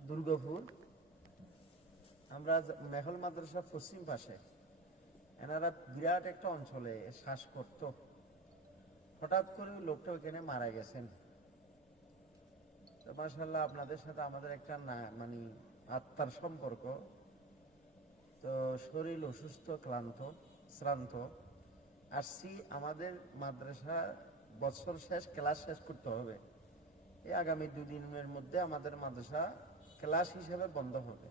দুর্গাপুর। আমরা মেহল মাদ্রাসা পশ্চিম পাশে। এনারা বিরাট একটা অঞ্চলে শ্বাস করত হঠাৎ করে লোকটা মারা গেছেন। তো আপনাদের সাথে আমাদের একটা না মানে আত্মার সম্পর্ক। তো শরীর অসুস্থ, ক্লান্ত, শ্রান্ত। আসছি আমাদের মাদ্রাসা বছর শেষ, ক্লাস শেষ করতে হবে। এই আগামী দুদিনের মধ্যে আমাদের মাদ্রাসা ক্লাস হিসেবে বন্ধ হবে।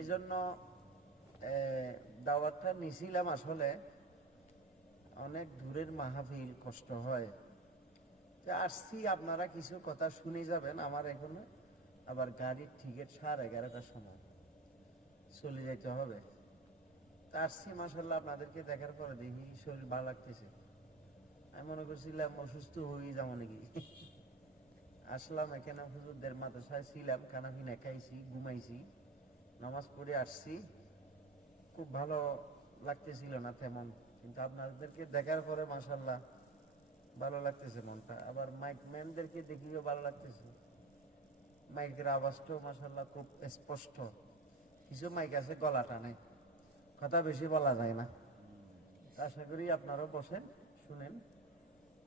এই জন্য দাওয়াতটা নিছিলাম আসলে। অনেক দূরের মাহফিল কষ্ট হয়। তো আসছি আপনারা কিছু কথা শুনে যাবেন আমার এখানে। আবার গাড়ির টিকিট সাড়ে এগারোটার সময় চলে যেতে হবে। তা আসছি মাসাল্লাহ আপনাদেরকে দেখার পরে দেখি শরীর ভালো লাগতেছে। আমি মনে করছিলাম অসুস্থ হয়ে যাব নাকি। আসলাম, এখানে হুজুরদের মাদ্রাসায় ছিলাম খানা পিনা খাইছি, ঘুমাইছি, নামাজ পড়ে আসছি। খুব ভালো লাগতেছিল না তেমন, কিন্তু আপনাদেরকে দেখার পরে মাসাল্লাহ ভালো লাগতেছে মনটা। আবার মাইক ম্যানদেরকে দেখিও ভালো লাগতেছে। মাইকের আওয়াজটাও মাসাল্লাহ খুব স্পষ্ট। কিছু মাইক আছে গলা টানে, কথা বেশি বলা যায় না। আশা করি আপনারাও বসেন, শুনেন।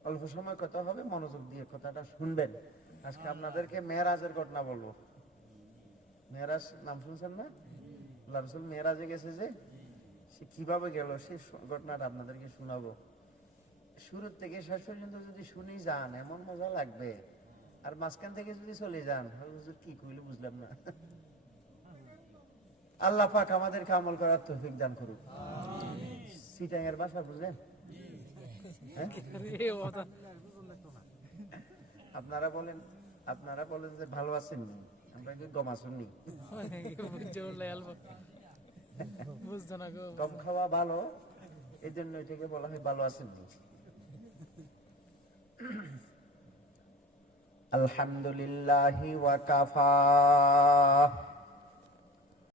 অল্প সময় কথা হবে মনোযোগ দিয়ে কথাটা শুনবেন। আজকে আপনাদেরকে মেয়েরাজের ঘটনা বলব। মেয়েরাজ নাম শুনছেন না? রসুল মেয়েরাজে গেছে যে সে কীভাবে গেল সেই স- ঘটনাটা আপনাদেরকে শোনাবো। শুরু থেকে শেষ পর্যন্ত যদি শুনি যান এমন মজা লাগবে। আর মাঝখান থেকে যদি চলে যান হুজুর কি কইলে বুঝলাম না। আল্লাহ পাক আমাদেরকে আমল করার তৌফিক দান করুক। সিটাং এর ভাষা বুঝেন? হ্যাঁ? আপনারা বলেন আপনারা বলেন যে ভালো আছেন নি? আমরা কি গম আসুননি কম খাওয়া ভালো এই জন্য এটাকে বলা হয় ভালো আছেন? আলহামদুলিল্লাহি ওয়া কাফা